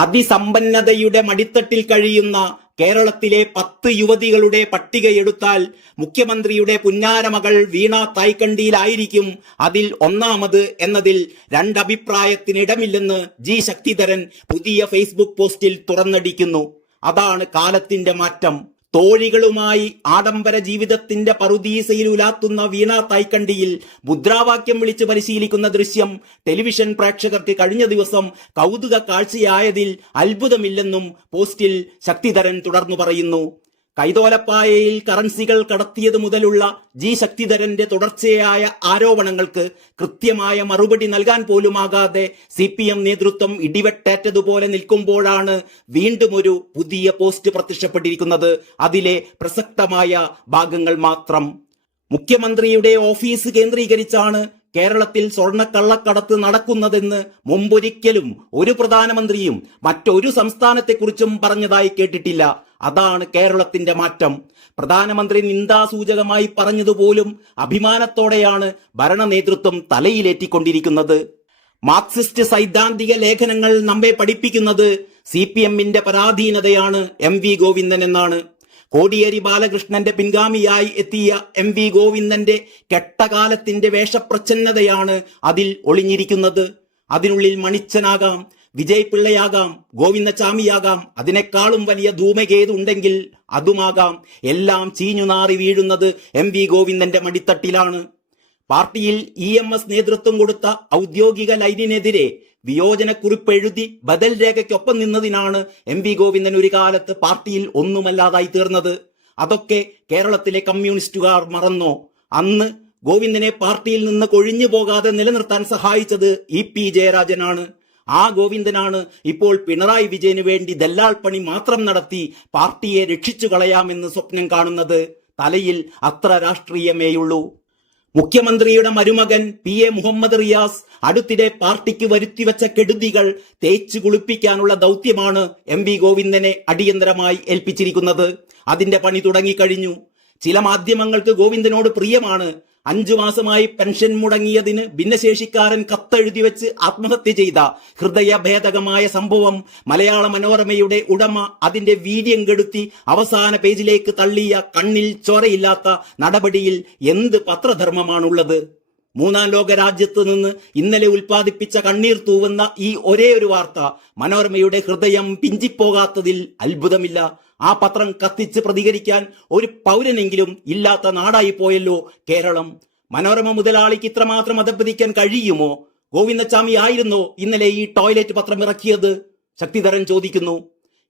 അതിസമ്പന്നതയുടെ മടിത്തട്ടിൽ കഴിയുന്ന കേരളത്തിലെ പത്ത് യുവതികളുടെ പട്ടികയെടുത്താൽ മുഖ്യമന്ത്രിയുടെ പുന്നാരമകൾ വീണ തായ്ക്കണ്ടിയിലായിരിക്കും അതിൽ ഒന്നാമത് എന്നതിൽ രണ്ടഭിപ്രായത്തിനിടമില്ലെന്ന് ജി ശക്തിധരൻ പുതിയ ഫേസ്ബുക്ക് പോസ്റ്റിൽ തുറന്നടിക്കുന്നു. അതാണ് കാലത്തിന്റെ മാറ്റം. തോഴികളുമായി ആഡംബര ജീവിതത്തിന്റെ പറുദീസയിൽ ഉലാത്തുന്ന വീണ തായ്ക്കണ്ടിയിൽ മുദ്രാവാക്യം വിളിച്ച് പരിശീലിക്കുന്ന ദൃശ്യം ടെലിവിഷൻ പ്രേക്ഷകർക്ക് കഴിഞ്ഞ ദിവസം കൗതുക കാഴ്ചയായതിൽ അത്ഭുതമില്ലെന്നും പോസ്റ്റിൽ ശക്തിധരൻ തുടർന്നു പറയുന്നു. കൈതോലപ്പായയിൽ കറൻസികൾ കടത്തിയത് മുതലുള്ള ജി ശക്തിധരന്റെ തുടർച്ചയായ ആരോപണങ്ങൾക്ക് കൃത്യമായ മറുപടി നൽകാൻ പോലുമാകാതെ സി പി എം നേതൃത്വം ഇടിവെട്ടേറ്റതുപോലെ നിൽക്കുമ്പോഴാണ് വീണ്ടും ഒരു പുതിയ പോസ്റ്റ് പ്രത്യക്ഷപ്പെട്ടിരിക്കുന്നത്. അതിലെ പ്രസക്തമായ ഭാഗങ്ങൾ മാത്രം. മുഖ്യമന്ത്രിയുടെ ഓഫീസ് കേന്ദ്രീകരിച്ചാണ് കേരളത്തിൽ സ്വർണക്കള്ളക്കടത്ത് നടക്കുന്നതെന്ന് മുമ്പൊരിക്കലും ഒരു പ്രധാനമന്ത്രിയും മറ്റൊരു സംസ്ഥാനത്തെക്കുറിച്ചും പറഞ്ഞതായി കേട്ടിട്ടില്ല. അതാണ് കേരളത്തിന്റെ മാറ്റം. പ്രധാനമന്ത്രി നിന്ദാസൂചകമായി പറഞ്ഞതുപോലും അഭിമാനത്തോടെയാണ് ഭരണ നേതൃത്വം തലയിലേറ്റിക്കൊണ്ടിരിക്കുന്നത്. മാർക്സിസ്റ്റ് സൈദ്ധാന്തിക ലേഖനങ്ങൾ നമ്മെ പഠിപ്പിക്കുന്നത് സി പി എമ്മിന്റെ പരാധീനതയാണ് എം വി ഗോവിന്ദൻ എന്നാണ്. കോടിയേരി ബാലകൃഷ്ണന്റെ പിൻഗാമിയായി എത്തിയ എം വി ഗോവിന്ദന്റെ കെട്ടകാലത്തിന്റെ വേഷപ്രച്ഛന്നതയാണ് അതിൽ ഒളിഞ്ഞിരിക്കുന്നത്. അതിനുള്ളിൽ മണിച്ചനാകാം. വിജയ് പിള്ളയാകാം ഗോവിന്ദചാമിയാകാം അതിനേക്കാളും വലിയ ധൂമകേതുണ്ടെങ്കിൽ അതുമാകാം. എല്ലാം ചീഞ്ഞുനാറി വീഴുന്നത് എം വി ഗോവിന്ദന്റെ മടിത്തട്ടിലാണ്. പാർട്ടിയിൽ ഇ എം എസ് നേതൃത്വം കൊടുത്ത ഔദ്യോഗിക ലൈനിനെതിരെ വിയോജനക്കുറിപ്പ് എഴുതി ബദൽ രേഖയ്ക്കൊപ്പം നിന്നതിനാണ് എം വി ഗോവിന്ദൻ ഒരു കാലത്ത് പാർട്ടിയിൽ ഒന്നുമല്ലാതായി തീർന്നത്. അതൊക്കെ കേരളത്തിലെ കമ്മ്യൂണിസ്റ്റുകാർ മറന്നോ? അന്ന് ഗോവിന്ദനെ പാർട്ടിയിൽ നിന്ന് കൊഴിഞ്ഞു പോകാതെ നിലനിർത്താൻ സഹായിച്ചത് ഇ പി ജയരാജനാണ്. ആ ഗോവിന്ദനാണ് ഇപ്പോൾ പിണറായി വിജയന് വേണ്ടി ദല്ലാൾ പണി മാത്രം നടത്തി പാർട്ടിയെ രക്ഷിച്ചു കളയാമെന്ന് സ്വപ്നം കാണുന്നത് തലയിൽ അത്ര രാഷ്ട്രീയമേയുള്ളൂ മുഖ്യമന്ത്രിയുടെ മരുമകൻ പി എ മുഹമ്മദ് റിയാസ് അടുത്തിടെ പാർട്ടിക്ക് വരുത്തിവെച്ച കെടുതികൾ തേച്ചു കുളിപ്പിക്കാനുള്ള ദൗത്യമാണ് എം വി ഗോവിന്ദനെ അടിയന്തരമായി ഏൽപ്പിച്ചിരിക്കുന്നത്. അതിന്റെ പണി തുടങ്ങിക്കഴിഞ്ഞു. ചില മാധ്യമങ്ങൾക്ക് ഗോവിന്ദനോട് പ്രിയമാണ്. അഞ്ചു മാസമായി പെൻഷൻ മുടങ്ങിയതിന് ഭിന്നശേഷിക്കാരൻ കത്തെഴുതി വെച്ച് ആത്മഹത്യ ചെയ്ത ഹൃദയഭേദകമായ സംഭവം മലയാള മനോരമയുടെ ഉടമ അതിന്റെ വീര്യം കെടുത്തി അവസാന പേജിലേക്ക് തള്ളിയ കണ്ണിൽ ചോരയില്ലാത്ത നടപടിയിൽ എന്ത് പത്രധർമ്മമാണുള്ളത്? മൂന്നാം ലോക രാജ്യത്ത് നിന്ന് ഇന്നലെ ഉൽപ്പാദിപ്പിച്ച കണ്ണീർ തൂവുന്ന ഈ ഒരേ ഒരു വാർത്ത മനോരമയുടെ ഹൃദയം പിഞ്ചിപ്പോകാത്തതിൽ അത്ഭുതമില്ല. ആ പത്രം കത്തിച്ച് പ്രതികരിക്കാൻ ഒരു പൗരനെങ്കിലും ഇല്ലാത്ത നാടായി പോയല്ലോ കേരളം. മനോരമ മുതലാളിക്ക് ഇത്രമാത്രം അധപ്പതിക്കാൻ കഴിയുമോ? ഗോവിന്ദച്ചാമി ആയിരുന്നോ ഇന്നലെ ഈ ടോയ്ലറ്റ് പത്രം ഇറക്കിയത്? ശക്തിധരൻ ചോദിക്കുന്നു.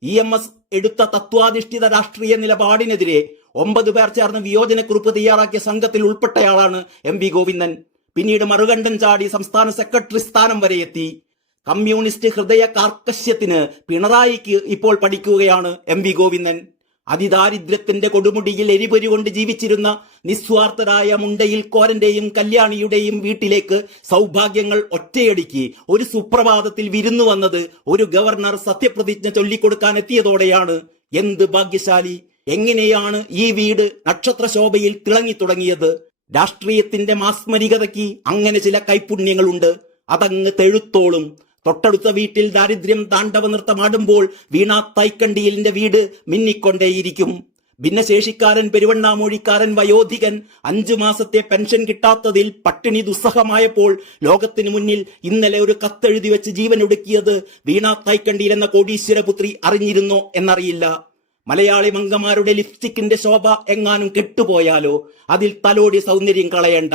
ഇ എം എസ് എടുത്ത തത്വാധിഷ്ഠിത രാഷ്ട്രീയ നിലപാടിനെതിരെ ഒമ്പത് പേർ ചേർന്ന് വിയോജനക്കുറിപ്പ് തയ്യാറാക്കിയ സംഘത്തിൽ ഉൾപ്പെട്ടയാളാണ് എം വി ഗോവിന്ദൻ. പിന്നീട് മറുകണ്ഠൻ ചാടി സംസ്ഥാന സെക്രട്ടറി സ്ഥാനം വരെ എത്തി. കമ്മ്യൂണിസ്റ്റ് ഹൃദയ കാർക്കശ്യത്തിന് പിണറായിക്ക് ഇപ്പോൾ പഠിക്കുകയാണ് എം വി ഗോവിന്ദൻ. അതിദാരിദ്ര്യത്തിന്റെ കൊടുമുടിയിൽ എരിപൊരി കൊണ്ട് ജീവിച്ചിരുന്ന നിസ്വാർത്ഥരായ മുണ്ടയിൽ കോരന്റെയും കല്യാണിയുടെയും വീട്ടിലേക്ക് സൗഭാഗ്യങ്ങൾ ഒറ്റയടിക്ക് ഒരു സുപ്രഭാതത്തിൽ വിരുന്നു വന്നത് ഒരു ഗവർണർ സത്യപ്രതിജ്ഞ ചൊല്ലിക്കൊടുക്കാൻ എത്തിയതോടെയാണ് എന്ത് ഭാഗ്യശാലി? എങ്ങനെയാണ് ഈ വീട് നക്ഷത്രശോഭയിൽ തിളങ്ങി തുടങ്ങിയത്? രാഷ്ട്രീയത്തിന്റെ മാസ്മരികതയ്ക്ക് അങ്ങനെ ചില കൈപുണ്യങ്ങളുണ്ട്. അതങ്ങ് തെഴുത്തോളും. തൊട്ടടുത്ത വീട്ടിൽ ദാരിദ്ര്യം താണ്ഡവ നൃത്തമാടുമ്പോൾ വീണ തൈക്കണ്ടിയിലിന്റെ വീട് മിന്നിക്കൊണ്ടേയിരിക്കും. ഭിന്നശേഷിക്കാരൻ പെരുവണ്ണാമൂഴിക്കാരൻ വയോധികൻ അഞ്ചു മാസത്തെ പെൻഷൻ കിട്ടാത്തതിൽ പട്ടിണി ദുസ്സഹമായപ്പോൾ ലോകത്തിനു മുന്നിൽ ഇന്നലെ ഒരു കത്തെഴുതി വെച്ച് ജീവൻ ജീവനൊടുക്കിയത് വീണ തൈക്കണ്ടിയിൽ എന്ന കോടീശ്വരപുത്രി അറിഞ്ഞിരുന്നോ എന്നറിയില്ല. മലയാളി മംഗമാരുടെ ലിപ്സ്റ്റിക്കിന്റെ ശോഭ എങ്ങാനും കെട്ടുപോയാലോ? അതിൽ തലോടി സൗന്ദര്യം കളയണ്ട.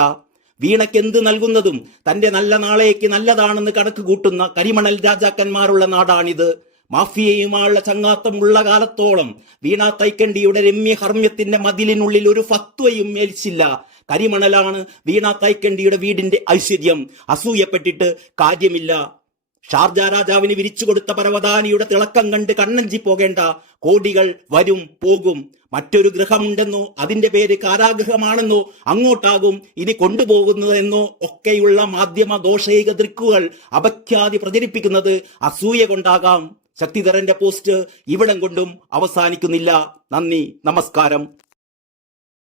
വീണയ്ക്ക് എന്ത് നൽകുന്നതും തന്റെ നല്ല നാളേക്ക് നല്ലതാണെന്ന് കണക്ക് കൂട്ടുന്ന കരിമണൽ രാജാക്കന്മാരുള്ള നാടാണിത്. മാഫിയയുമായുള്ള ചങ്ങാത്തമുള്ള കാലത്തോളം വീണ തൈക്കണ്ടിയുടെ രമ്യ ഹർമ്മ്യത്തിന്റെ മതിലിനുള്ളിൽ ഒരു ഫത്വയും മേൽച്ചില്ല കരിമണലാണ് വീണ തൈക്കണ്ടിയുടെ വീടിന്റെ ഐശ്വര്യം. അസൂയപ്പെട്ടിട്ട് കാര്യമില്ല. ഷാർജ രാജാവിന് വിരിച്ചു കൊടുത്ത പരവതാനിയുടെ തിളക്കം കണ്ട് കണ്ണഞ്ചി പോകേണ്ട കോടികൾ വരും പോകും. മറ്റൊരു ഗ്രഹമുണ്ടെന്നോ അതിന്റെ പേര് കാരാഗ്രഹമാണെന്നോ അങ്ങോട്ടാകും ഇനി കൊണ്ടുപോകുന്നതെന്നോ ഒക്കെയുള്ള മാധ്യമ ദോഷൈക ദൃക്കുകൾ അപഖ്യാതി പ്രചരിപ്പിക്കുന്നത് അസൂയ കൊണ്ടാകാം. ശക്തിധരന്റെ പോസ്റ്റ് ഇവിടം കൊണ്ടും അവസാനിക്കുന്നില്ല. നന്ദി നമസ്കാരം.